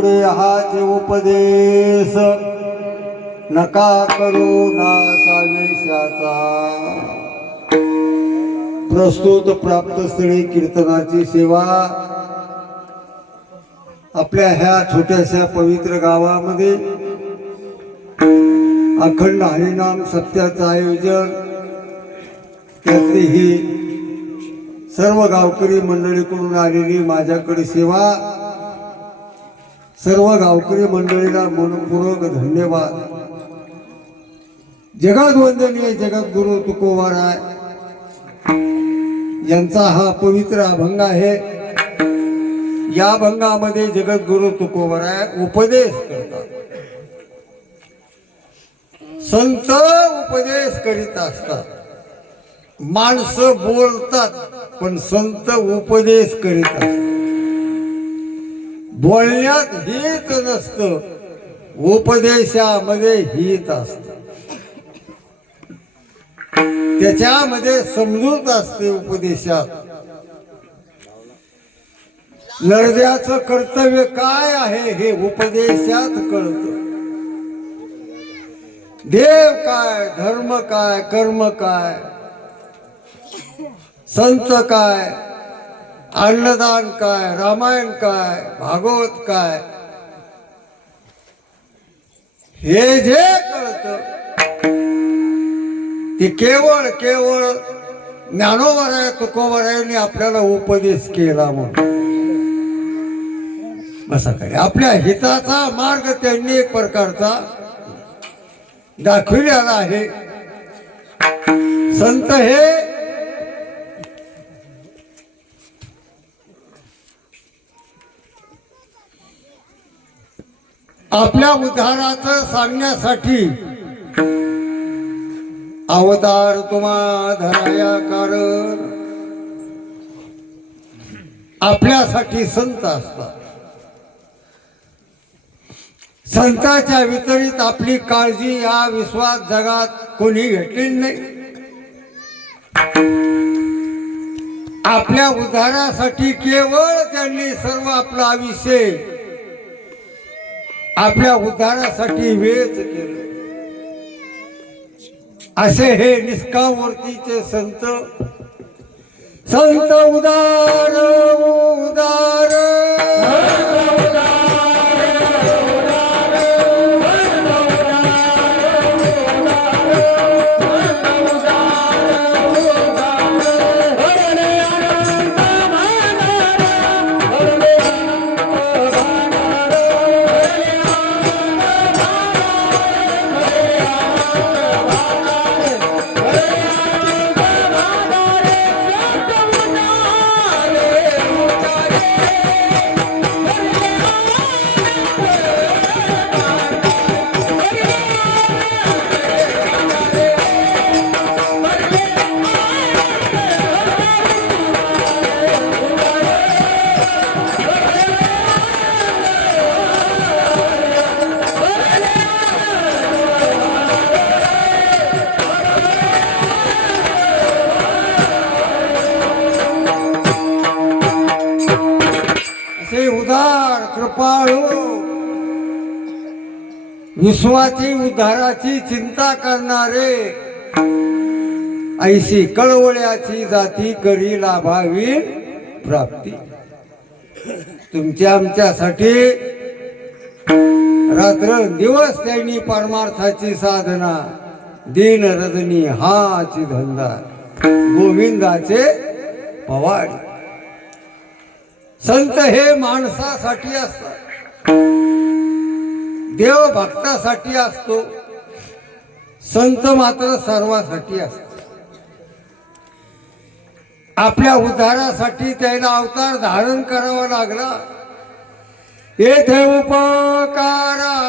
पुढे हाच उपदेश नका करू नासावेशाचा। प्रस्तुत प्राप्त स्थळी कीर्तनाची सेवा आपल्या ह्या छोट्याशा पवित्र गावामध्ये अखंड हरिनाम सत्याचं आयोजन, त्यातली ही सर्व गावकरी मंडळीकडून आलेली माझ्याकडे सेवा, सर्व गावकरी मंडळीला मनपूर्वक धन्यवाद। जगद्वंदनीय जगद्गुरु तुकोबाराय यांचा हा पवित्र अभंग आहे। या अभंगामध्ये जगद्गुरु तुकोबाराय उपदेश करतात। संत उपदेश करीत असतात, माणसं बोलतात पण संत उपदेश करीत असतात। बोलण्यात हित नसतं, उपदेशामध्ये हित असतं, त्याच्यामध्ये समजूत असते। उपदेशात नरद्याचं कर्तव्य काय आहे हे उपदेशात कळतं। देव काय, धर्म काय, कर्म काय, संत काय, अन्नदान काय, रामायण काय, भागवत काय, हे जे कळतं ते केवळ ज्ञानोबराय तुकोबारायांनी आपल्याला उपदेश केला म्हणून बसा काय। आपल्या हिताचा मार्ग त्यांनी एक प्रकारचा दाखविलेला आहे। संत हे आपल्या उद्धाराचं सांगण्यासाठी अवतार तुम्हा धराया कारण आपल्यासाठी संत असतात। संतांच्या वितरित आपली काळजी या विश्वात जगात कोणी घेतलेली नाही। आपल्या उद्धारासाठी केवळ त्यांनी सर्व आपलं आयुष्य आपल्या उद्धारासाठी वेच केलं। असे हे निष्कामवर्तीचे संत, संत उदार उदार उदार कृपाळू विश्वाची उद्धाराची चिंता करणारे, ऐशी कळवळ्याची जाती करी लाभावी प्राप्ती। तुमच्या आमच्यासाठी रात्र दिवस त्यांनी परमार्थाची साधना, दिन रजनी हाची धंदा, गोविंदाचे पवाडी। संत हे माणसासाठी असतात, देव भक्तासाठी असतो, संत मात्र सर्वासाठी असतो। आपल्या उद्धारासाठी त्याला अवतार धारण करावा लागला। येथे उपकारासाठी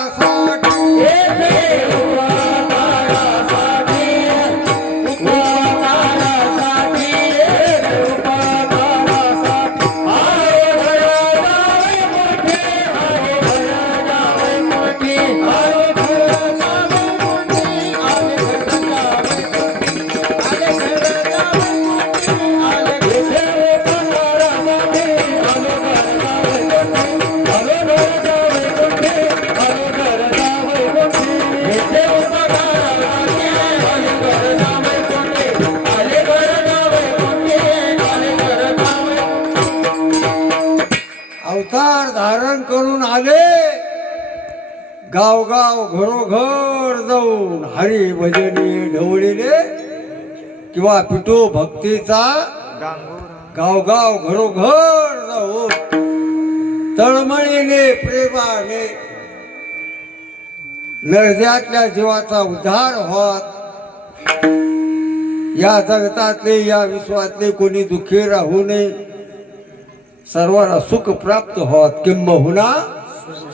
अवतार धारण करून आले, गावगाव घरोघर जाऊन हरी भजनी ढवळीले किंवा पिठो भक्तीचा गावगाव घरोघर जाऊन तळमळीने प्रेमाने नरद्यातल्या जीवाचा उद्धार होत, या जगतातले या विश्वातले कोणी दुःखी राहू नये, सर्वांना सुख प्राप्त होत, किंबहुना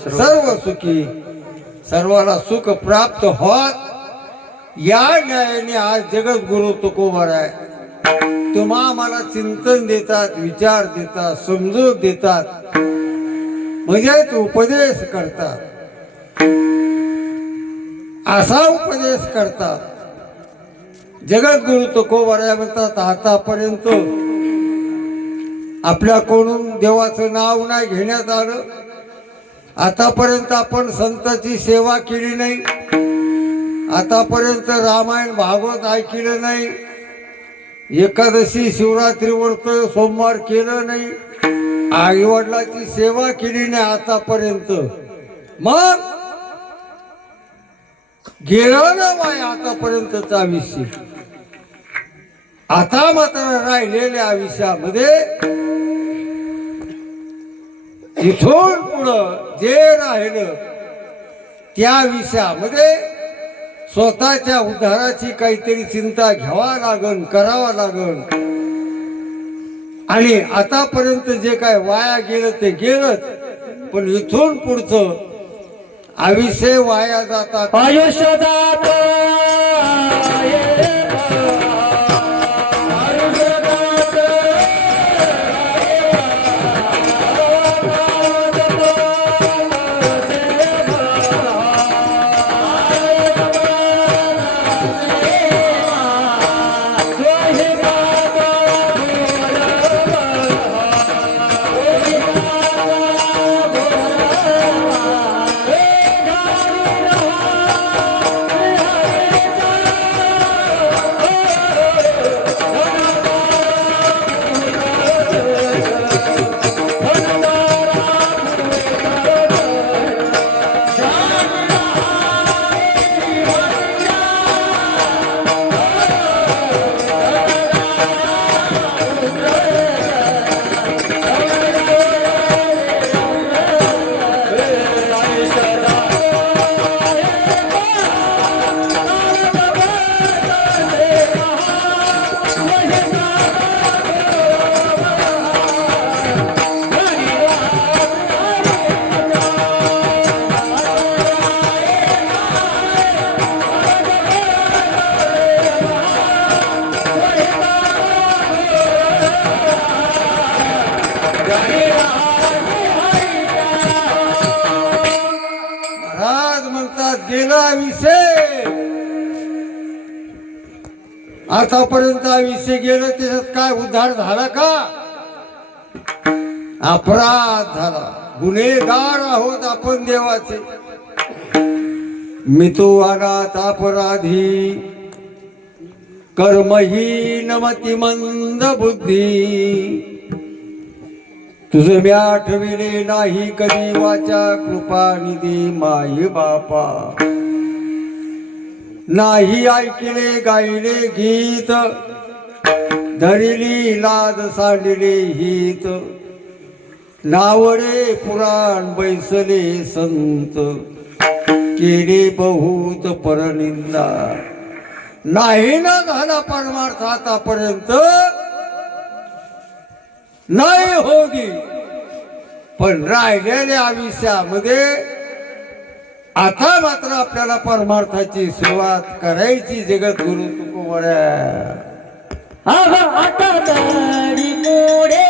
सर्व सुखी सर्वांना सुख प्राप्त होत, या न्यायाने आज जगद्गुरु तुकोबराय तुम्हा मला चिंतन देतात, विचार देतात, समजूत देतात, म्हणजेच उपदेश करतात. असा उपदेश करतात. जगद्गुरु तुकोबराय म्हणतात, आतापर्यंत आपल्याकडून देवाचं नाव नाही घेण्यात आलं, आतापर्यंत आपण संतांची सेवा केली नाही, आतापर्यंत रामायण भागवत ऐकलं नाही, एकादशी शिवरात्री व्रत सोमवार केलं नाही, आई वडिलाची सेवा केली नाही आतापर्यंत. मग गेलं ना बाय आतापर्यंतचं आयुष्य. आता मात्र राहिलेल्या आयुष्यामध्ये इथून पुढं जे राहिलं त्या विषयामध्ये स्वतःच्या उद्धाराची काहीतरी चिंता घ्यावा लागन, करावा लागन. आणि आतापर्यंत जे काय वाया गेलं ते गेलंच, पण इथून पुढचं आयुष्य वाया जातात. आयुष्य जात गेला विषय. आतापर्यंत विषय गेलं, त्याच्यात काय उद्धार झाला का? अपराध झाला, गुन्हेगार आहोत आपण देवाचे. मितो अनाथ अपराधी, कर्महीन मतिमंद बुद्धी. तुझं मी आठविले नाही कधी वाचा कृपानिधी माई बापा. नाही ऐकले गायले गीत, धरिली लाज सांडिले हित. नावडे पुराण बैसले संत, केले बहुत परनिंदा. नाही ना झाला परमार्थ आतापर्यंत, नाही होगी. पण राहिलेल्या आयुष्यामध्ये आता मात्र आपल्याला परमार्थाची सुरुवात करायची. जगद्गुरु तुकोबराय आता तरी मोडे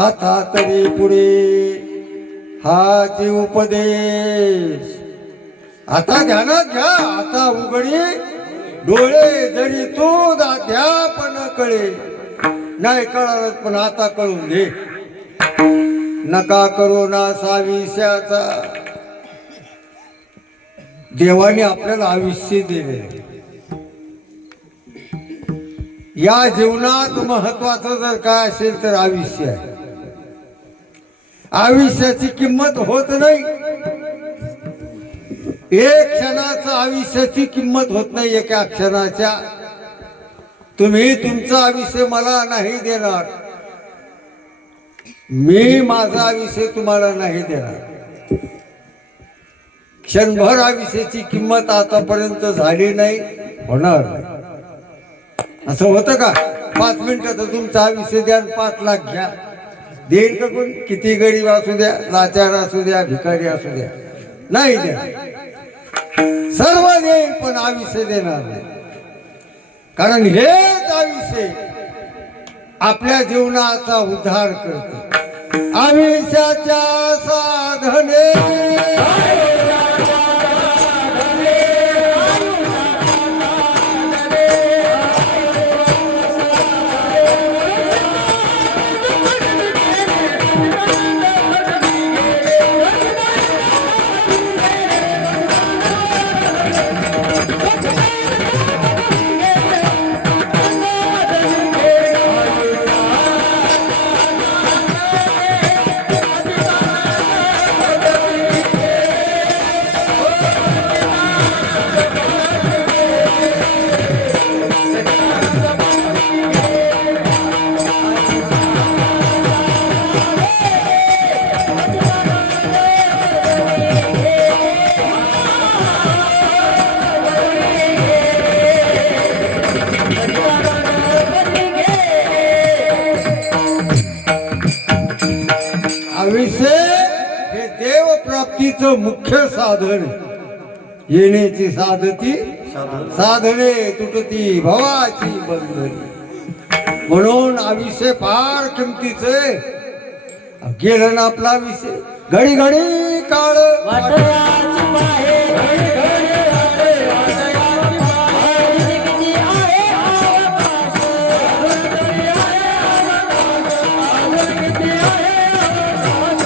आता तरी पुढे हाची उपदेश. आता ध्यानात घ्या, आता उघडी डोळे, जरी तो अध्यापन कळे. नाही कळालं पण आता कळून घे. नका करो नासा विषयाचा. देवाने आपल्याला आयुष्य दिले. या जीवनात महत्वाचं जर काय असेल तर आयुष्य आहे. आयुष्याची किंमत होत नाही. एक क्षणाचं आयुष्याची किंमत होत नाही. एका क्षणाच्या. तुम्ही तुमचं आयुष्य मला नाही देणार, मी माझा आयुष्य तुम्हाला नाही देणार. क्षणभर आयुष्याची किंमत आतापर्यंत झाली नाही, होणार नाही. असं होतं का? 5 मिनिटाचं तुमचं आयुष्य द्या, 5 लाख घ्या. देईल का कोण? किती गरीब असू द्या, लाचार असू द्या, भिकारी असू द्या, नाही द्या. सर्व देईल पण आयुष्य देणार नाही. कारण हेच आयुष्य आपल्या जीवनाचा उद्धार करते. आयुष्याच्या साधने आयुष्य हे देव प्राप्तीचं मुख्य साधन. येण्याची साधती साधने तुटती भवाची बंधनी. म्हणून आयुष्य फार किमतीचं आहे. गेलं ना आपला विषय. घडी घडी काळ वाटयाची पाहे, घडी घडी आले, वाटयाची पाहे, किती आहे आकाश, किती आहे आकाश, किती आहे आकाश.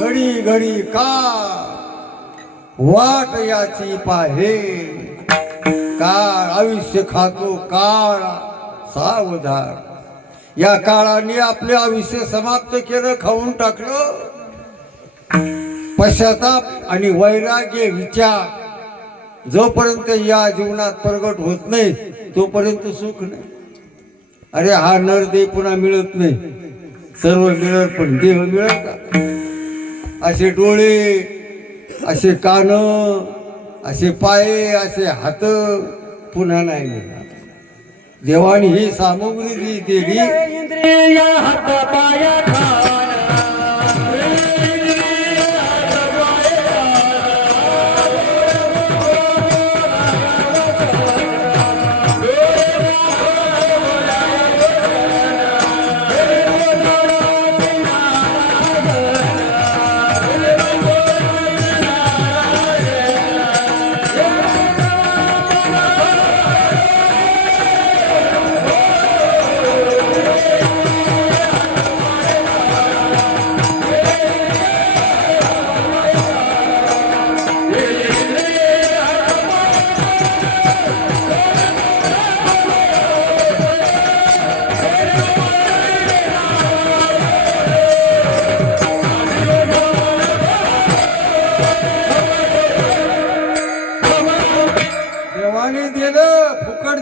घडी घडी काळ वाट याची पाहे. काळ आयुष्य खातो काळ सावधान. या काळाने आपले आयुष्य समाप्त केलं, खाऊन टाकलं. पश्चाताप आणि वैराग्य विचार जोपर्यंत या जीवनात प्रगट होत नाही तोपर्यंत सुख नाही. अरे हा नरदेह पुन्हा मिळत नाही. सर्व मिळत पण देह मिळत का? असे डोळे, असे कान, असे पाय, असे हात पुन्हा नाही मिळणार. देवाने ही सामग्री दिली. इंद्रिय हात पाय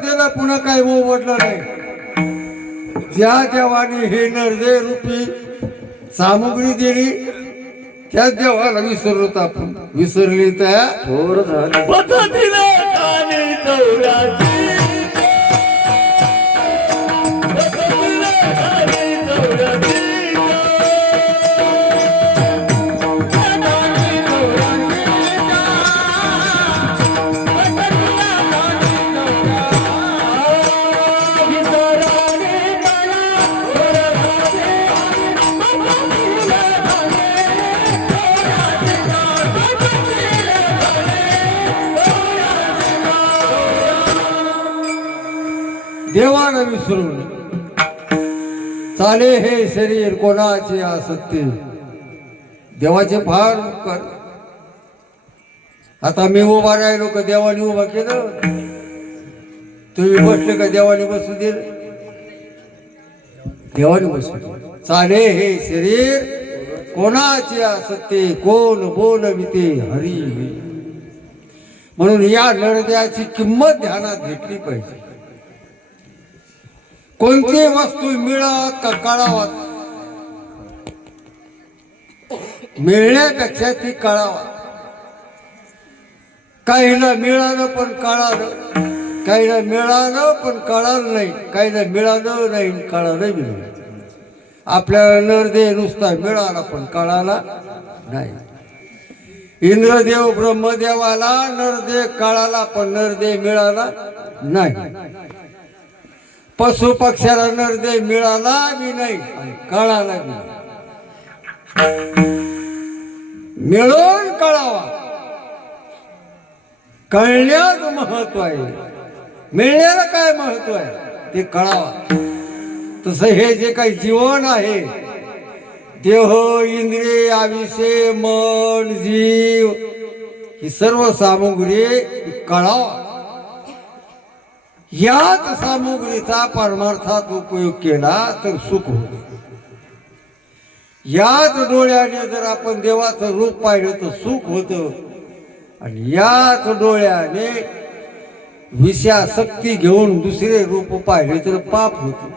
खाना, पुन्हा काय मोबदला नाही. ज्या देवाने हे नरदेह रूपी सामग्री दिली त्याच देवाला विसरलो आपण. विसरली त्या थोर झालं पद्धतीने कानी चौराची देवाला विसरून चाले हे शरीर कोणाचे आसक्ती. देवाचे फार उपकार. आता मी उभा राहिलो का देवाने उभा केलं, तुम्ही बसले का देवाने बसू दिलं, देवाने बसू दिलं. चाले हे शरीर कोणाची आसक्ती, कोण बोलविते हरी. म्हणून या नरदेहाची किंमत ध्यानात घेतली पाहिजे. कोणती वस्तू मिळत का कळावत, मिळण्यापेक्षा ती कळावत. काहीला मिळालं पण कळालं, काहीला मिळालं पण कळालं नाही, काहीला मिळालं नाही कळालं नाही. आपल्याला नरदेह नुसता मिळाला पण कळाला नाही. इंद्रदेव ब्रह्मदेवाला नरदेह कळाला पण नरदेह मिळाला नाही. पशु पक्ष्याला नरदेह मिळाला बी नाही कळाला बी. मिळून कळावा, कळण्याचं महत्व आहे. मिळण्याला काय महत्व आहे ते कळावा. तसं हे जे काही जीवन आहे, देह इंद्रिय आविषय मन जीव ही सर्व सामुग्री कळावा. याच सामुग्रीचा परमार्थात उपयोग केला तर सुख होते. याच डोळ्याने जर आपण देवाचं रूप पाहिलं तर सुख होतं, आणि याच डोळ्याने विषयासक्ती घेऊन दुसरे रूप पाहिले तर पाप होते.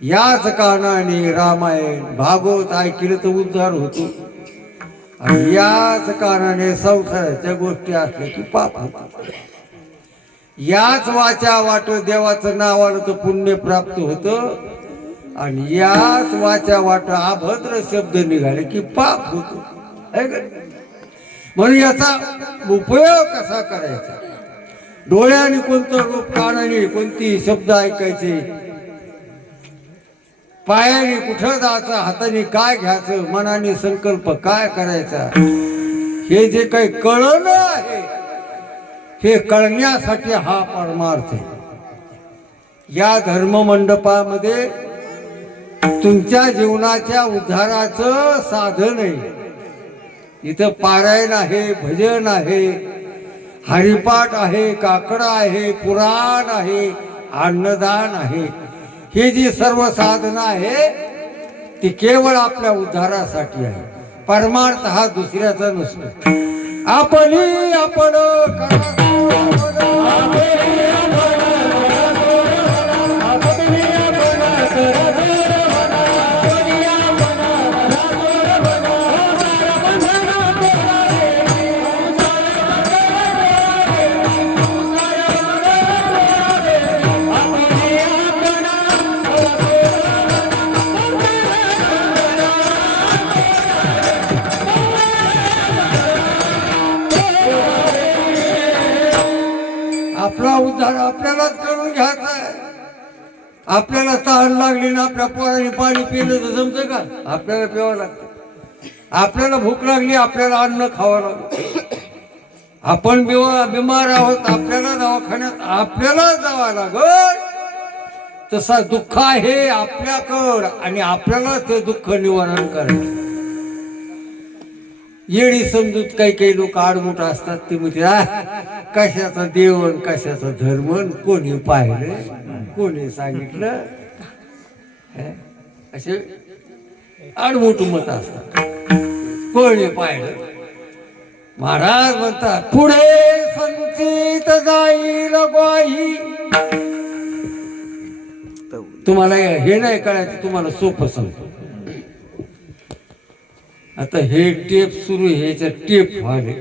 याच कानाने रामायण भागवत ऐकलं तर उद्धार होतो, आणि याच कानाने संसाराच्या गोष्टी असल्या की पाप होतो. याच वाचा वाट देवाचं नाव आलं तर पुण्य प्राप्त होतं, आणि याच वाचा वाट अभद्र शब्द निघाले की पाप होतो. म्हणून याचा उपयोग कसा करायचा. डोळ्याने कोणतं रूप, कानाने कोणती शब्द ऐकायचे, पायाने कुठं जायचं, हाताने काय घ्यायचं, मनाने संकल्प काय करायचा, हे जे काही कळणं आहे हे कळण्यासाठी हा परमार्थ आहे. या धर्ममंडपामध्ये तुमच्या जीवनाच्या उद्धाराचं साधन आहे. इथं पारायण आहे, भजन आहे, हरिपाठ आहे, काकडा आहे, पुराण आहे, अन्नदान आहे. हे जी सर्व साधना आहे ती केवळ आपल्या उद्धारासाठी आहे. परमार्थ हा दुसऱ्याचा नसतो. आपण आपला उद्धार आपल्यालाच करून घ्यायचा आहे. आपल्याला तहान लागली ना आपल्या पोराने पाणी पिलं तर जमतं का? आपल्याला प्यावं लागतं. आपल्याला भूक लागली आपल्याला अन्न खावं लागतं. आपण बिमार आहोत, आपल्याला दवाखान्यात आपल्याला जावं लागत. तसा दुःख आहे आपल्याकडं, आणि आपल्याला ते दुःख निवारण करायचं. येडी समजूत काही काही लोक आडमुठ असतात. ते म्हणजे कशाचा देवन कशाचा धर्म, कोणी पाहिलं कोणी सांगितलं, असे आडमुठ मत असतात. कोणी पाहिलं. महाराज म्हणतात पुढे संचित जाईल ग्वाही. तुम्हाला हे नाही कळायचं, तुम्हाला सोपं सांगतो. आता हे टेप सुरू आहे, याच्यात टेप व्हाले,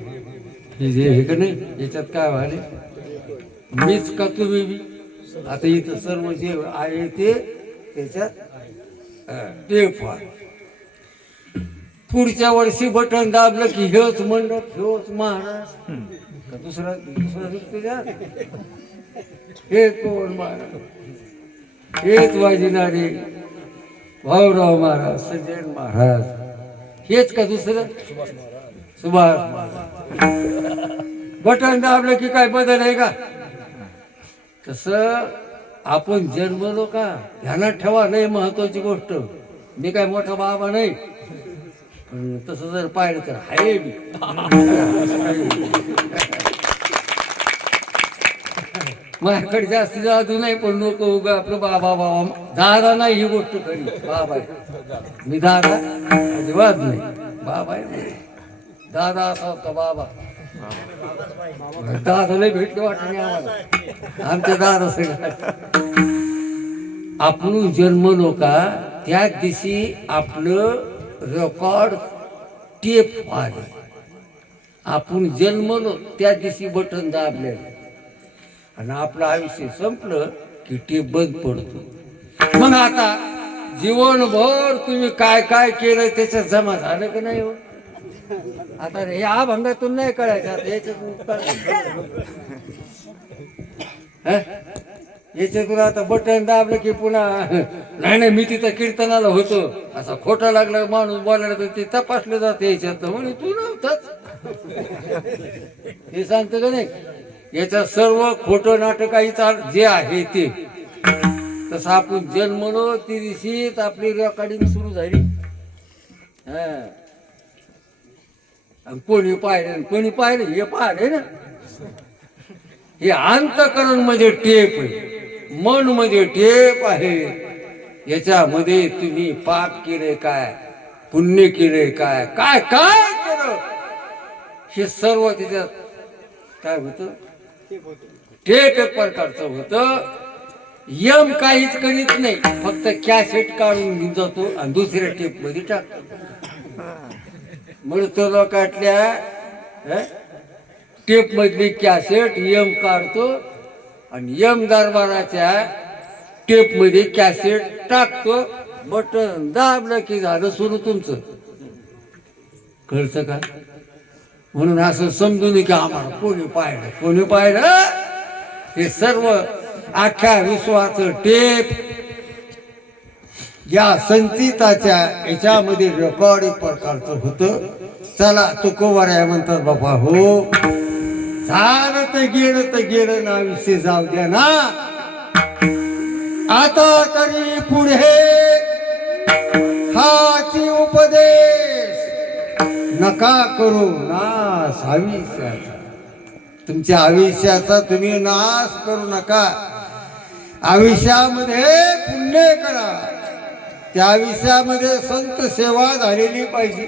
हे जे हे का नाही याच्यात काय व्हाले, मीच का तुम्ही बी. आता इथं सर्व जे आहे ते त्याच्यात टेप व्हाले. पुढच्या वर्षी बटन दाबलं की हेच मंडप, हेच महाराज, दुसरा दुसरा हे कोण महाराज, हेच वाजिनारे भाऊराव महाराज, सज्जन महाराज, हेच का दुसरं सुभाष. बटन दाबलं की काय बदल आहे का? तसं आपण जन्मलो का ध्यानात ठेवा, लय महत्वाची गोष्ट. मी काय मोठा बाबा नाही, पण तसं जर पाहिलं तर आहे मी. माझ्याकडे जास्त जादू नाही, पण लोक उगा आपलं बाबा बाबा. दादा नाही ही गोष्ट खरी, बाबा आहे. मी दादा अजिबात नाही, बाबा आहे. दादा असा होता बाबा. दादाला भेटले वाटत नाही आम्हाला, आमच्या दादा सगळं. आपण जन्मलो का त्याच दिवशी आपलं रेकॉर्ड टेप व्हायला. आपण जन्मलो त्या दिवशी बटन दाबलेलं आणि आपलं आयुष्य संपलं की टेप बंद पडतो. मग आता जीवनभर तुम्ही काय काय केलं त्याच्यात जमा झालं का नाही हो? आता हे अभंगातून नाही कळायचं, आता याच्यातून आता बटन दाबलं की पुन्हा नाही मी तिथं कीर्तनाला होतो असा खोटा लागला माणूस बोलायला तर ते तपासलं जातं याच्यात. म्हणे तू नव्हताच हे सांगतं का नाही. याच्यात सर्व खोटं नाटक काही जे आहे ते. तसं आपण जन्मलो ती दिवशीच आपली रेकॉर्डिंग सुरू झाली. कोणी पाहिलं हे पाहिले ना. हे अंतकरण म्हणजे टेप आहे, मन म्हणजे टेप आहे. याच्यामध्ये तुम्ही पाप केले काय, पुण्य केले काय, काय काय केलं हे सर्व त्याच्यात काय होतं. टेप एक प्रकारचं होतं. यम काहीच करीत नाही, फक्त कॅसेट काढून घेऊन जातो आणि दुसऱ्या टेप मध्ये टाकतो. मृत लोकातल्या टेप मधली कॅसेट यम काढतो आणि यम दरबाराच्या टेप मध्ये कॅसेट टाकतो. बटन दाबलं की झालं सुरू तुमचं. कळतं का? म्हणून असं समजून की आम्हाला कोणी पाहिलं हे सर्व अख्ख्या विश्वाचं टेप या संचिताच्या याच्यामध्ये रेकॉर्ड एक प्रकारचं होतं. चला तुकोबराया म्हणतात बाबा हो, झालं तर गेलं ना, विषय जाऊ द्या ना. आता तरी पुढे हाची उपदेश नका करू नाश आयुष्याचा. तुमच्या आयुष्याचा तुम्ही नाश करू नका. आयुष्यामध्ये पुण्य करा. त्या आयुष्यामध्ये संत सेवा झालेली पाहिजे.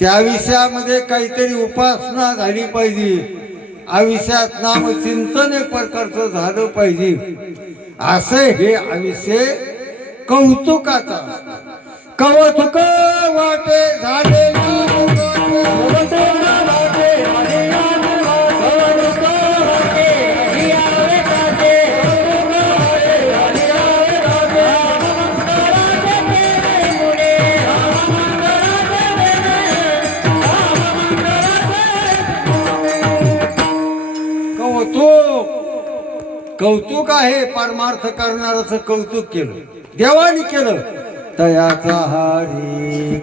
त्या आयुष्यामध्ये काहीतरी उपासना झाली पाहिजे. आयुष्यात नामचिंतन एक प्रकारचं झालं पाहिजे. असं हे आयुष्य कौतुकाचा. कौतुक वाटे झाले कौतुक आहे. परमार्थ करणारच कौतुक केलं, देवाने केलं. तयाचा हारी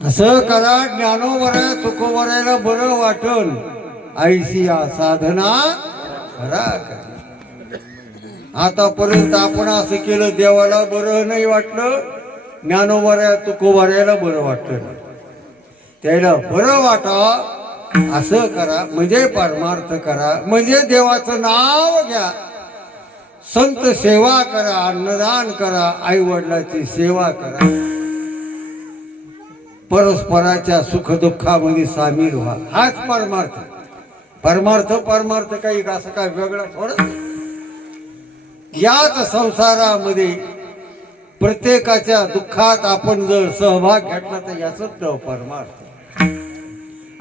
असं करा. ज्ञानोबराया तुकोबरायाला बरं वाटल. ऐशी साधना करा. आतापर्यंत आपण असं केलं, देवाला बरं नाही वाटलं, ज्ञानोबराया तुकोबरायाला बरं वाटलं. त्याला बरं वाटा असं करा म्हणजे परमार्थ करा म्हणजे देवाचं नाव घ्या, संत सेवा करा, अन्नदान करा, आई वडिलाची सेवा करा, परस्पराच्या सुखदुःखामध्ये सामील व्हा. हाच परमार्थ. परमार्थ परमार्थ काही असं काय वेगळं थोडं. याच संसारामध्ये प्रत्येकाच्या दुःखात आपण जर सहभाग घेतला तर याच परमार्थ.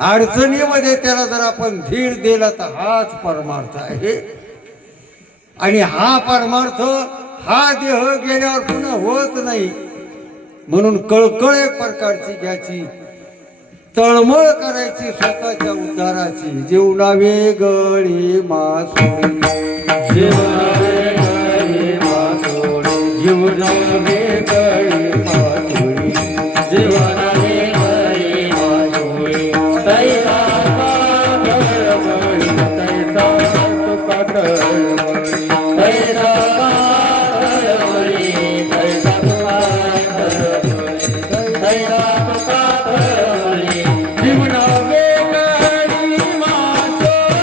अडचणीमध्ये त्याला जर आपण धीर दिला तर हाच परमार्थ आहे. आणि हा परमार्थ हा देह गेल्यावर पुन्हा होत नाही. म्हणून कळकळ एक प्रकारची घ्यायची, तळमळ करायची स्वतःच्या उद्धाराची. जीवनावे गळी मासोळी, जीवनावे गळी मासोळी, जीवनावे गळी मासोळी, जीवनावे गळी मासोळी. तैसा तळमळी, तैसा तुका तळमळी, तैसा तळमळी, तैसा तुका तळमळी, तैसा तुका तळमळी. जीवनावे गळी मासोळी,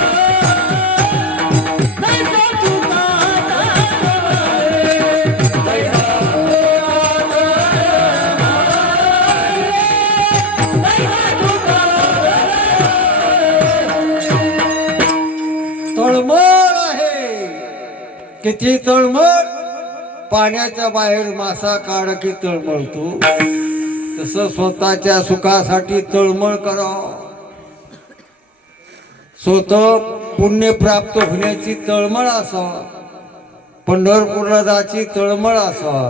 तैसा तुका तळमळी, तैसा तळमळ आहे. किती तळमळ. पाण्याच्या बाहेर मासा काढ की तळमळतो, तसं स्वतःच्या सुखासाठी तळमळ करा. स्वतः पुण्य प्राप्त होण्याची तळमळ असावा, पंढरपूरला जायची तळमळ असावा,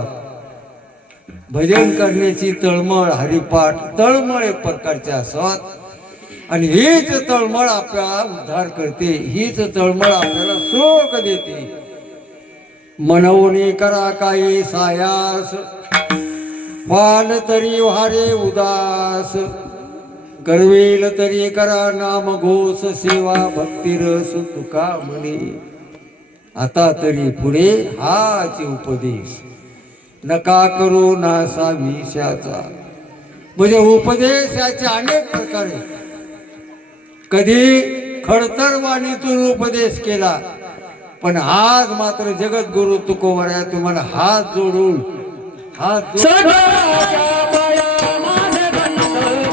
भजन करण्याची तळमळ, हरिपाठ तळमळ एक प्रकारचे असावात. आणि हीच तळमळ आपला उद्धार करते, हीच तळमळ आपल्याला सुख देते. मनवणे करा काही सायास, वाल तरी वारे उदास, करवेल तरी करा नाम घोष, सेवा भक्ती रस तुका म्हणे. आता तरी पुढे हाच उपदेश, नका करू नासा विषयाचा. म्हणजे उपदेशाचे अनेक प्रकार आहेत. कधी खडतर वाणीतून उपदेश केला, पण आज मात्र जगद्गुरु तुकोबराया तुम्हाला हात जोडून सगळ्याच्या पाया माझे दंडवत,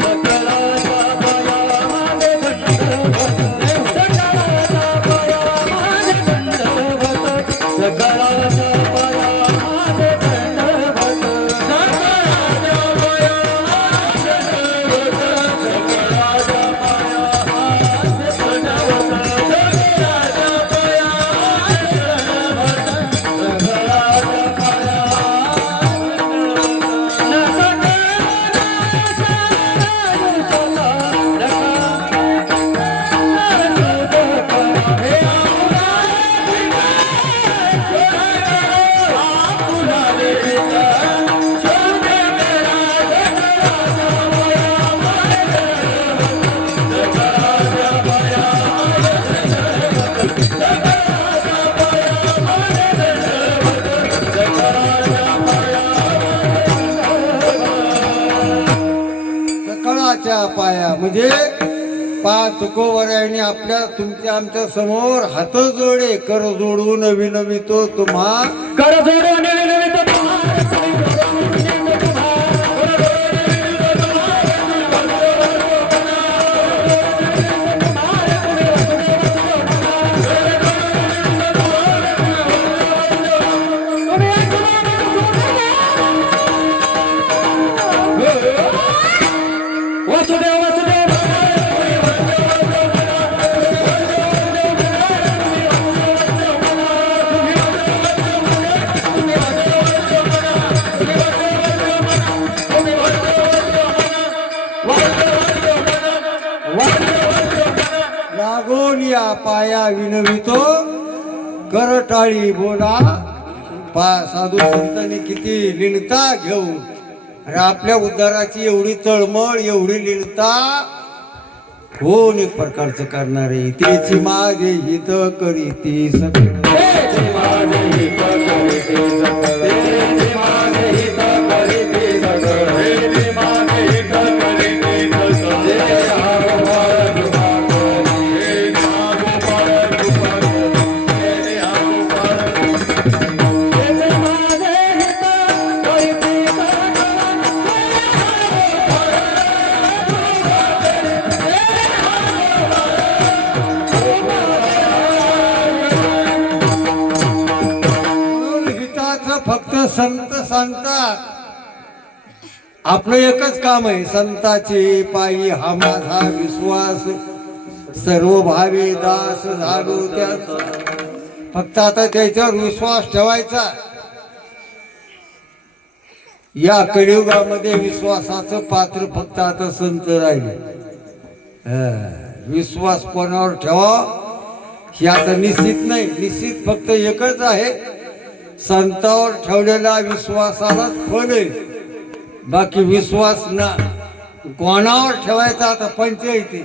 सगळ्याच्या पाया माझे दंडवत, सगळ्याच्या पाया माझे दंडवत, सगळ्याच्या पाया माझे दंडवत, सगळ्याच्या पाया माझे दंडवत, सगळ्याच्या पाया माझे दंडवत, सगळ्याच्या पाया सकळाच्या पाया म्हणजे तुकोबरायाने आपल्या तुमच्या आमच्या समोर हात जोडे, कर जोडू नवी नवी तो तुम्हा. कर जोडो नवी नवी तो तुम्हार, वासुदेव वासुदेव लागून या पाया विनवितो, करटाळी बोला. साधू संतांनी किती लीनता घेऊन आणि आपल्या उद्धाराची एवढी तळमळ, एवढी लीनता कोण एक प्रकारचं करणारे. तेची माझे हित करीती सगळं, माझे संत सांगतात आपलं एकच काम आहे, संताचे पायी हा माझा विश्वास, सर्व भावे दास झालो त्याचा. फक्त आता त्याच्यावर विश्वास ठेवायचा. या कलियुगामध्ये विश्वासाचं पात्र फक्त आता संत राहिले. विश्वास कोणावर ठेवा हे आता निश्चित नाही. निश्चित फक्त एकच आहे, संतावर ठेवलेल्या विश्वासालाच फळ आहे. बाकी विश्वास ना कोणावर ठेवायचा आता पंचायती.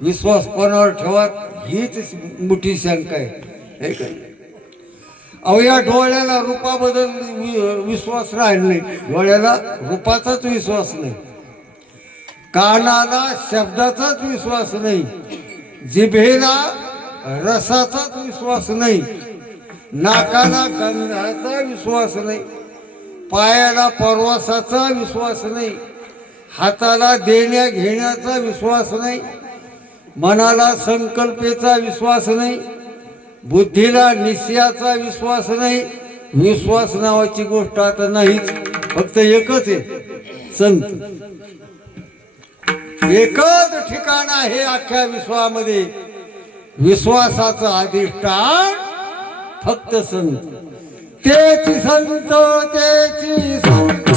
विश्वास कोणावर ठेवा हीच मोठी शंका आहे. अहो या डोळ्याला रूपाबद्दल विश्वास राहिला नाही. डोळ्याला रूपाचाच विश्वास नाही, कानाला शब्दाचाच विश्वास नाही, जिभेला रसाचाच विश्वास नाही, नाकाला गंधाचा विश्वास नाही, पायाला परवासाचा विश्वास नाही, हाताला देण्या घेण्याचा विश्वास नाही, मनाला संकल्पेचा विश्वास नाही, बुद्धीला निश्चयाचा विश्वास नाही. विश्वास नावाची गोष्ट आता नाहीच. फक्त एकच आहे, संत. एकच ठिकाण आहे अख्ख्या विश्वामध्ये विश्वासाचं अधिष्ठान, फक्त संत. तेची संत, तेची संत.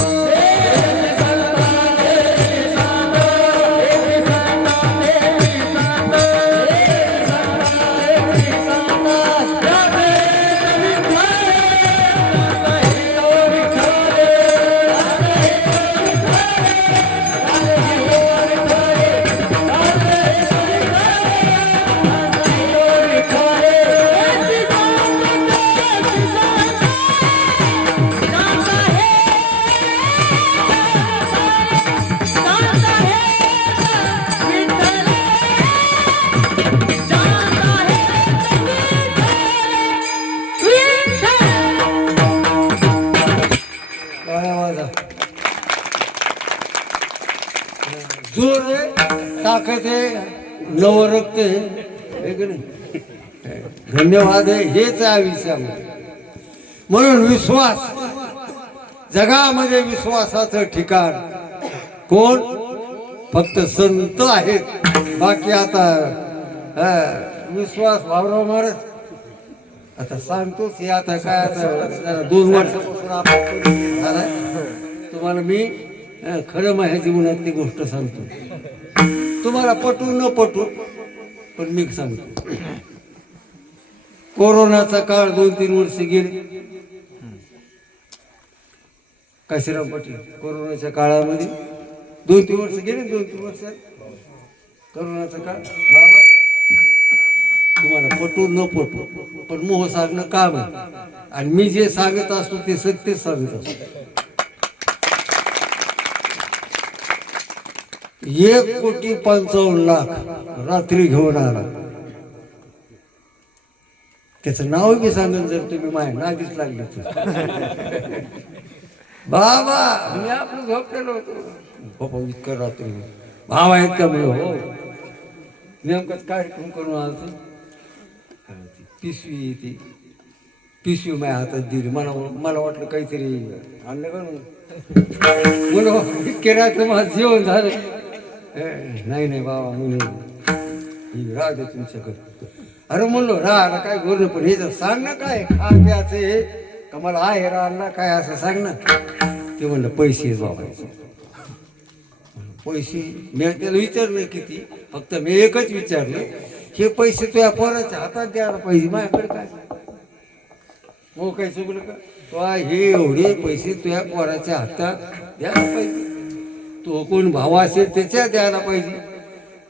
जोर आहे, ताकद आहे, नवरक्त आहे की नाही. धन्यवाद आहे, हेच आहे आयुष्यामध्ये. म्हणून विश्वास, जगामध्ये विश्वासाचं ठिकाण कोण? फक्त संत आहेत. बाकी आता विश्वास भावराव महाराज आता सांगतोच हे. आता काय आता 2 वर्षापासून आपण झालाय. तुम्हाला मी खरं माझ्या जीवनातली गोष्ट सांगतो. तुम्हाला पटू न पटू पण मी सांगतो. कोरोनाचा काळ 2-3 वर्ष गेले. काशीराम पाटील, कोरोनाच्या काळामध्ये 2-3 वर्ष गेले. 2-3 वर्ष कोरोनाचा काळ. बाबा तुम्हाला पटू न पटू पण मोह सांगणं काम आहे. आणि मी जे सांगत असतो ते सत्य सांगत असतो. 1,55,00,000 रात्री घेऊन आला. त्याचं नाव बी सांगेल जर तुम्ही माझ्या नादीच लागले तर. बाबा मी आपलं झोपलेलो होतो. बाबा इतकं रात्री भाव आहेत का? मी हो. नेमकंच कार्यक्रम करून आलो. पिशवी ती पिशवी माझ्या हातात दिली. मला वाटलं काहीतरी आणलं का म्हणून केराचं माझं जेवण झालं. नाही बाबा म्हणून राहते तुमच्याकडे. अरे म्हणलो राहायला काय बोलणं, पण हे जर सांग ना काय खा प्याचं हे का मला आहे राहणार काय असं सांग ना. ते म्हणलं पैसे बाबा. पैसे मी त्याला विचारलं किती, फक्त मी एकच विचारलं, हे पैसे तुझ्या पोराच्या हातात द्यायला पाहिजे, माझ्याकडे काय हो काय चुकलं का? तो हे एवढे पैसे तुझ्या पोराच्या हातात द्यायला पाहिजे. तो कोण भाव असेल त्याच्या द्यायला पाहिजे,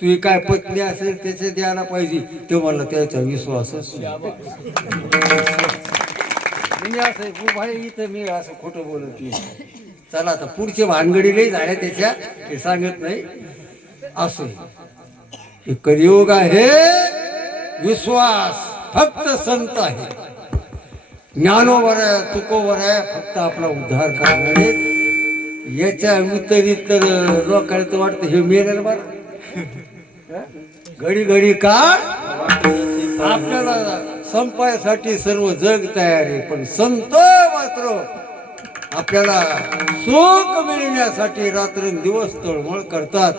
तुझी काय पत्नी असेल त्याच्या द्यायला पाहिजे. तो म्हणला त्याचा विश्वासच म्हणजे असं भाई इथं मी असं खोटं बोलत नाही. चला आता पुढचे भानगडी नाही झाल्या त्याच्या, ते सांगत नाही. असं हे कलियुग आहे. विश्वास फक्त संत आहे, ज्ञानोवर आहे, तुकोवर आहे. फक्त आपला उद्धार करणारे. याच्या वितरित तर लोकांना तर वाटतं हे मेलेलं बरं. घडी घडी का आपल्याला संपायसाठी सर्व जग तयार आहे, पण संत मात्र आपल्याला सुख मिळण्यासाठी रात्रंदिवस तळमळ करतात.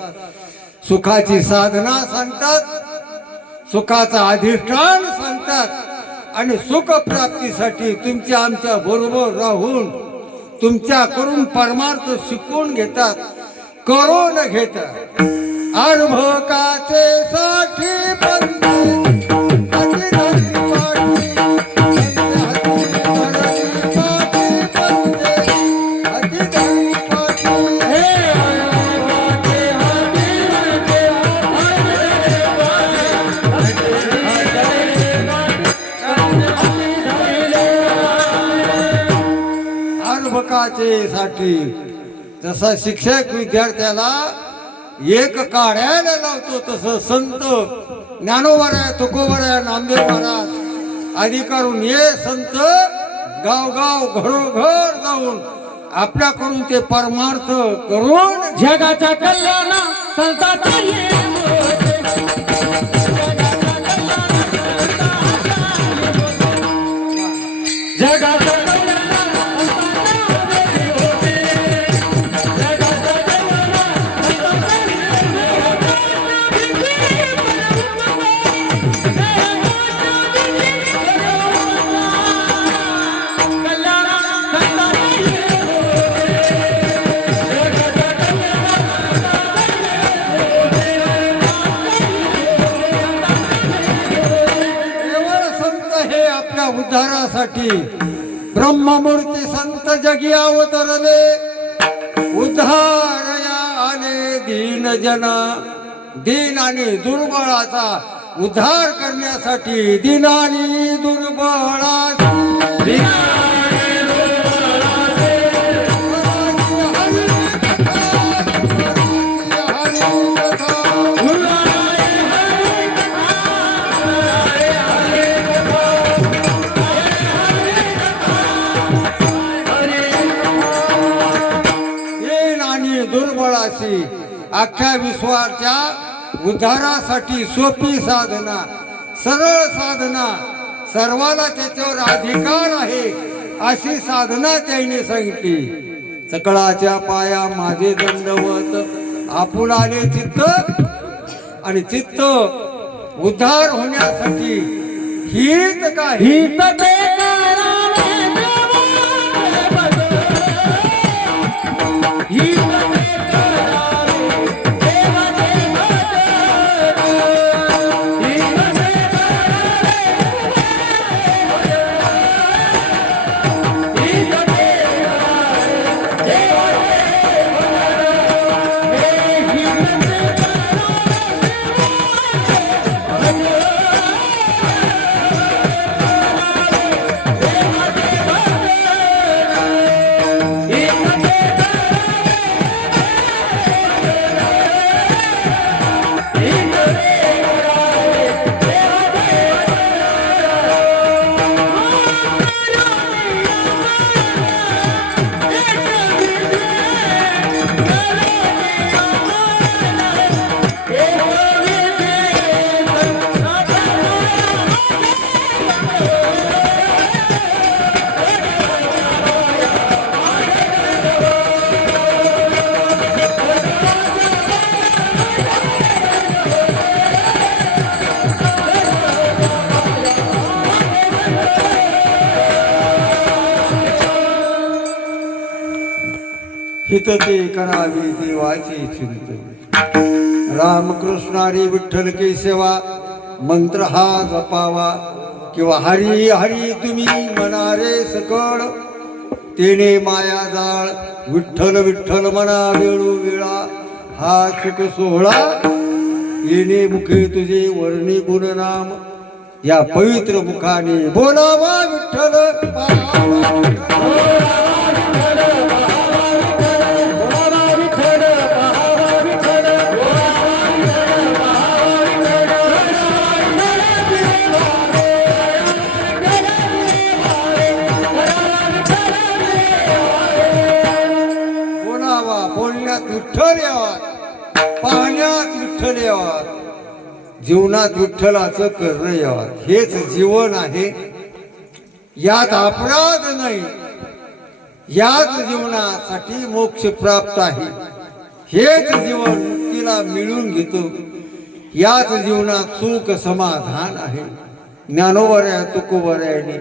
सुखाची साधना सांगतात, सुखाचा अधिष्ठान सांगतात आणि सुख प्राप्तीसाठी तुमच्या आमच्या बरोबर राहून तुमच्याकडून परमार्थ शिकून घेतात, करून घेतात. अर्भकाचे साठी पंथ अति धरी पाठी, अति धरी पाठी, अति धरी पाठी. अर्भकाचे साठी जसा शिक्षक विद्यार्थ्याला एक काढायला लावतो, तसं संत ज्ञानोबराय, तुकोबराय, नामदेव महाराज आदी करून हे संत गावगाव घरोघर जाऊन आपल्याकडून ते परमार्थ करून जगाच्या कल्याण संतांचा जगाच्या उद्धारासाठी ब्रह्ममूर्ती संत जगी अवतरले. उद्धारया आले दीन जना, दीन आणि दुर्बळाचा उद्धार करण्यासाठी, दीन आणि दुर्बळाचा दुर्बळाशी अख्ख्या विश्वाच्या उद्धारासाठी सोपी साधना, सरळ साधना, सर्वाला त्याच्यावर अधिकार आहे अशी साधना त्यांनी सांगितली. सकळाच्या पाया माझे दंडवत, आपुल आले चित्त आणि चित्त उद्धार होण्यासाठी हित काय हित हित ते करावी देवाची चिंत. रामकृष्णारी विठ्ठल की सेवा मंत्र हा जपावा, किंवा हरी हरी तुम्ही मनारे सकळ, तेने माया जाळ विठ्ठल विठ्ठल मना वेळू वेळा. हा सुख सोहळा येणे मुखे तुझे वर्णी गुणनाम, या पवित्र मुखाने बोलावा विठ्ठल पाहावा. बोलण्यात विठ्ठल यावा, पाहण्यात विठ्ठल यावा, जीवनात विठ्ठलाचं करणं यावं, हेच जीवन आहे. यात अपराध नाही, याच जीवनासाठी मोक्ष प्राप्त आहे. हेच जीवन मुक्तीला मिळून घेतो. याच जीवनात सुख समाधान आहे. ज्ञानोबऱ्या तुकोबऱ्याने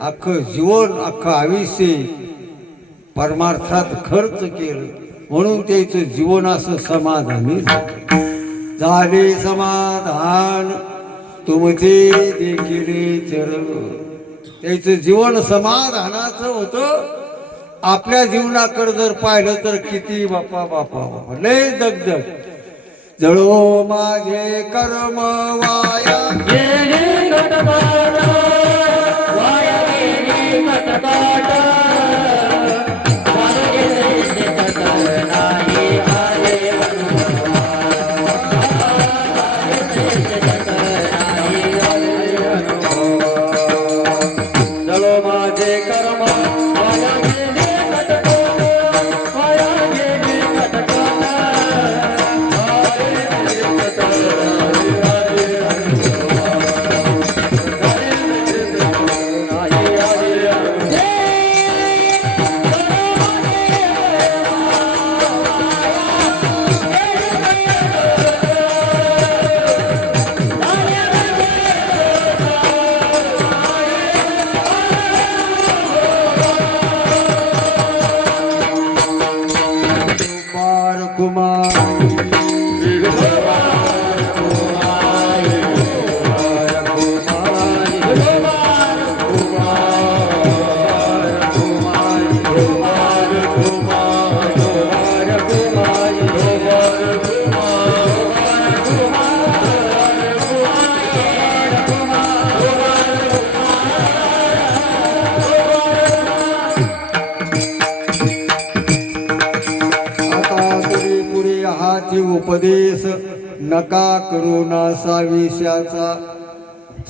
अख्खं जीवन अख्खं आयुष्य परमार्थात खर्च केलं, म्हणून त्याचं जीवन असं समाधानी झाले. समाधान तुमचे देखील चरण. त्याचं जीवन समाधानाचं होतं. आपल्या जीवनाकडे जर पाहिलं तर किती बापा बापा बापा लय दगदग. जळो माझे कर्म वाया गेली घटघट, वाया गेली घटघट. वाया गेली घटघट, नाही आले जळो माझे कर्म, वाया गेली घटघट, वाया गेली घटघट. उपदेश नका करू नासा विषयाचा.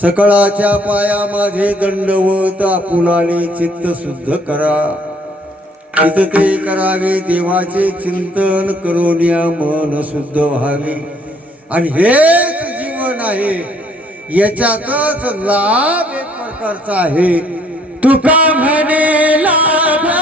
सकळाच्या पाया माझे दंडवत, आपुलाने चित्त शुद्ध करा. चित्ते करावे देवाचे चिंतन, करून या मन शुद्ध व्हावे. आणि हेच जीवन आहे. याच्यातच लाभ एक प्रकारचा आहे. तुका म्हणे लाभ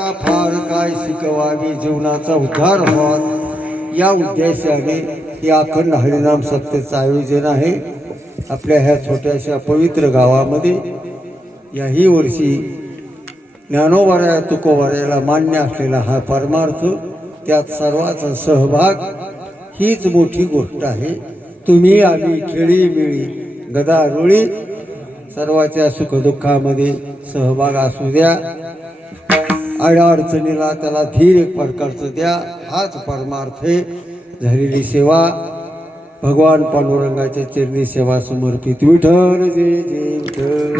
जगाला फार काय शिकवावी, जीवनाचा उद्धार व्हावा या उद्देशाने हे अखंड हरिनाम सप्ताहाचं आयोजन आहे आपल्या ह्या छोट्याशा पवित्र गावामध्ये. याही वर्षी ज्ञानोबाऱ्या तुकोबाऱ्याला मान्य असलेला हा परमार्थ, त्यात सर्वांचा सहभाग हीच मोठी गोष्ट आहे. तुम्ही आम्ही खेळी मिळी गदा रुळी सर्वांच्या सुखदुःखामध्ये सहभाग असू द्या. अडचणीला त्याला धीर एक प्रकारचं द्या. हाच परमार्थ आहे. झालेली सेवा भगवान पांडुरंगाच्या चरणी सेवा समर्पित. विठ्ठल जय जय विठ्ठल.